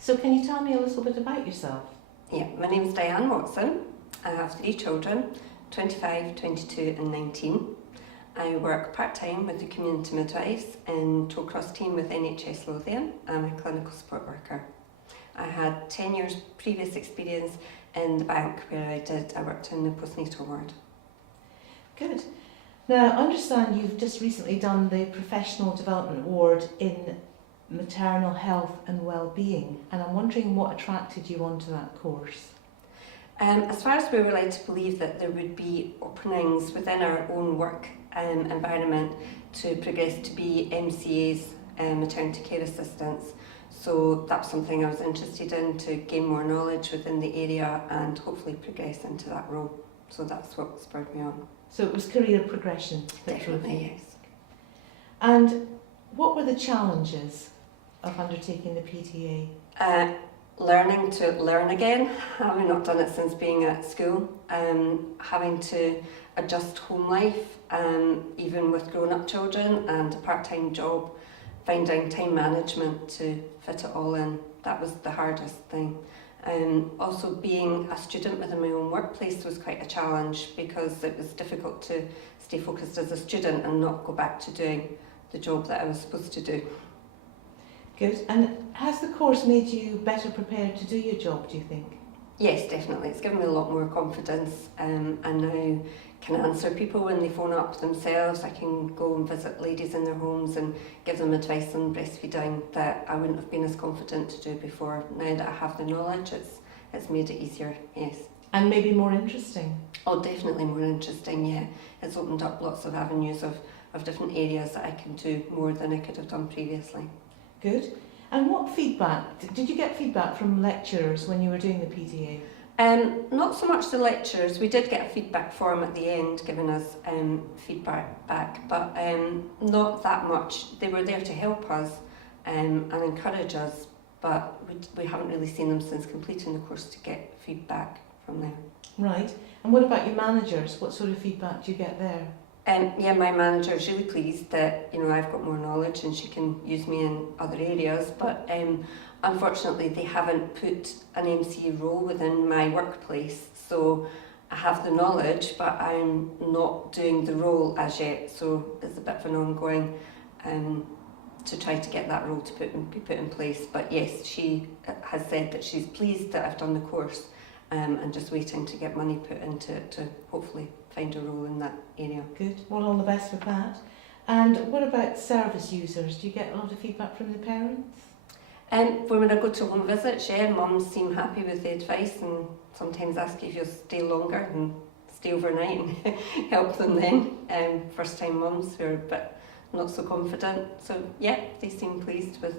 So can you tell me a little bit about yourself? Yeah, my name is Dianne Watson. I have 3 children, 25, 22 and 19. I work part-time with the community midwives in Tollcross team with NHS Lothian. I'm a clinical support worker. I had 10 years previous experience in the bank where I worked in the postnatal ward. Good. Now, I understand you've just recently done the Professional Development Award in Maternal Health and Wellbeing, and I'm wondering what attracted you onto that course? As far as we were led to believe that there would be openings within our own work environment to progress to be MCAs, maternity care assistants. So that's something I was interested in, to gain more knowledge within the area and hopefully progress into that role. So that's what spurred me on. So it was career progression that drove you? Definitely, yes. And what were the challenges of undertaking the PDA? Learning to learn again, having not done it since being at school, having to adjust home life, even with grown-up children, and a part-time job, finding time management to fit it all in. That was the hardest thing. Also being a student within my own workplace was quite a challenge, because it was difficult to stay focused as a student and not go back to doing the job that I was supposed to do. Good. And has the course made you better prepared to do your job, do you think? Yes, definitely. It's given me a lot more confidence, and now can answer people when they phone up themselves. I can go and visit ladies in their homes and give them advice on breastfeeding that I wouldn't have been as confident to do before. Now that I have the knowledge, it's made it easier, yes. And maybe more interesting? Oh, definitely more interesting, yeah. It's opened up lots of avenues of different areas that I can do more than I could have done previously. Good. And what feedback, did you get feedback from lecturers when you were doing the PDA? Not so much the lecturers. We did get a feedback form at the end giving us feedback back, but not that much. They were there to help us and encourage us, but we haven't really seen them since completing the course to get feedback from them. Right. And what about your managers? What sort of feedback do you get there? Yeah, my manager is really pleased that I've got more knowledge and she can use me in other areas, but unfortunately they haven't put an MCA role within my workplace, so I have the knowledge but I'm not doing the role as yet, so it's a bit of an ongoing to try to get that role to be put in place. But yes, she has said that she's pleased that I've done the course and just waiting to get money put into it to hopefully find a role in that area. Good. Well, all the best with that. And what about service users? Do you get a lot of feedback from the parents? When I go to home visits, yeah, mums seem happy with the advice and sometimes ask if you'll stay longer and stay overnight and help them then. First time mums who are a bit not so confident. So yeah, they seem pleased with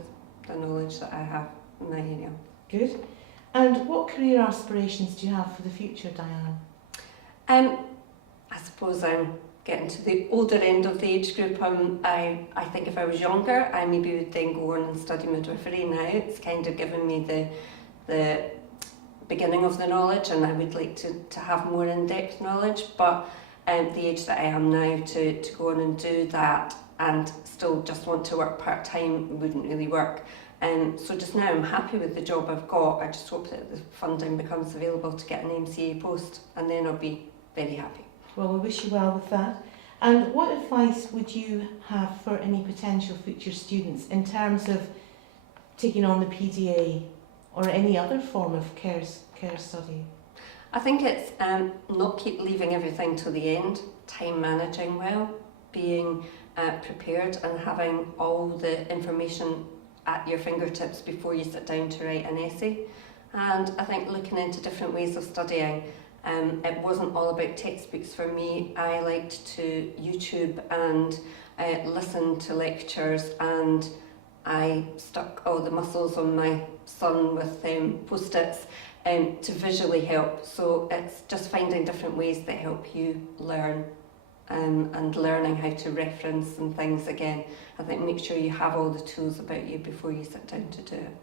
the knowledge that I have in that area. Good. And what career aspirations do you have for the future, Dianne? I suppose I'm getting to the older end of the age group. I think if I was younger, I maybe would then go on and study midwifery. Now it's kind of given me the beginning of the knowledge, and I would like to have more in-depth knowledge, but the age that I am now to go on and do that and still just want to work part-time wouldn't really work. So just now I'm happy with the job I've got. I just hope that the funding becomes available to get an MCA post, and then I'll be very happy. Well, we wish you well with that. And what advice would you have for any potential future students in terms of taking on the PDA or any other form of care study? I think it's not keep leaving everything to the end, time managing well, being prepared and having all the information at your fingertips before you sit down to write an essay. And I think looking into different ways of studying. It wasn't all about textbooks for me. I liked to YouTube and listen to lectures, and I stuck all the muscles on my son with post-its to visually help. So it's just finding different ways that help you learn and learning how to reference and things again. I think make sure you have all the tools about you before you sit down to do it.